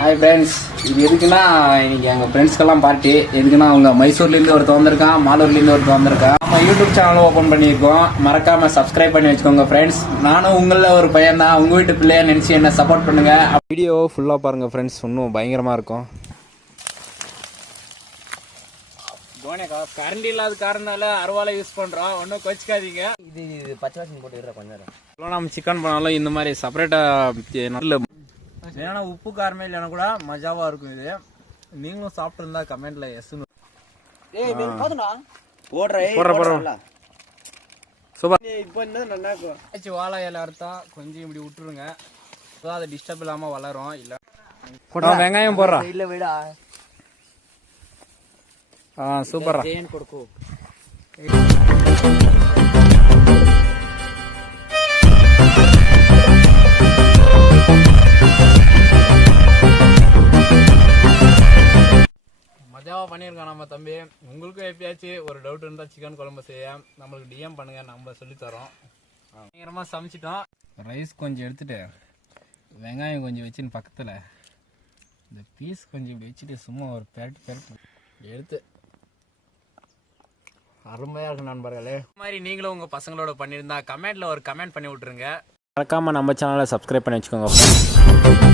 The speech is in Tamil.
ஹாய் ஃப்ரெண்ட்ஸ், இது எதுக்குன்னா இன்னைக்கு எங்கள் ஃப்ரெண்ட்ஸ்க்கெல்லாம் பார்ட்டி. எதுக்குன்னா அவங்க மைசூர்லேருந்து ஒருத்தர் வந்திருக்கான், மாலூர்லேருந்து ஒருத்தர் வந்திருக்கான். நம்ம யூடியூப் சேனலும் ஓப்பன் பண்ணியிருக்கோம். மறக்காமல் சப்ஸ்கிரைப் பண்ணி வச்சுக்கோங்க ஃப்ரெண்ட்ஸ். நானும் உங்களில் ஒரு பையன் தான், உங்கள் வீட்டு பிள்ளையா நினச்சி என்ன சப்போர்ட் பண்ணுங்கள். வீடியோ ஃபுல்லாக பாருங்கள் ஃப்ரெண்ட்ஸ், இன்னும் பயங்கரமாக இருக்கும். கரண்ட் இல்லாத காரணத்தால அருவாலை யூஸ் பண்ணுறோம், ஒன்றும் கொச்சிக்காதீங்க. இது பச்சை வாசனை போட்டு விடுற கொஞ்சம் நேரம். இப்போ நம்ம சிக்கன் பண்ணாலும் இந்த மாதிரி செப்பரேட்டாக நல்ல ஏன்னா உப்பு காரமே இல்லைன்னா கூட மஜாவா இருக்கும். இது நீங்களும் சாப்பிட்டு இருந்தா கமெண்ட்ல எஸ் வாழை இலை அறுத்தா கொஞ்சம் இப்படி விட்டுருங்க, அதை டிஸ்டர்ப் இல்லாம வளரும். இல்ல வெங்காயம் போடுறா இல்ல விடா. சூப்பரா கொடுக்கும். மஜாவா பண்ணியிருக்கோம் நம்ம தம்பி. உங்களுக்கும் எப்பயாச்சும் ஒரு டவுட் இருந்தால் சிக்கன் குழம்பு செய்ய நம்மளுக்கு டிஎம் பண்ணுங்க, நம்ம சொல்லித்தரோம். பயங்கரமாக சமைச்சிட்டோம். ரைஸ் கொஞ்சம் எடுத்துட்டு வெங்காயம் கொஞ்சம் வச்சுன்னு பக்கத்தில் இந்த பீஸ் கொஞ்சம் இப்படி வச்சுட்டு சும்மா ஒரு பெரட்டு எடுத்து அருமையாக இருக்கு நண்பர்களே. இந்த மாதிரி நீங்களும் உங்கள் பசங்களோட பண்ணியிருந்தா கமெண்ட்டில் ஒரு கமெண்ட் பண்ணி விட்ருங்க. மறக்காமல் நம்ம சேனலை சப்ஸ்கிரைப் பண்ணி வச்சுக்கோங்க.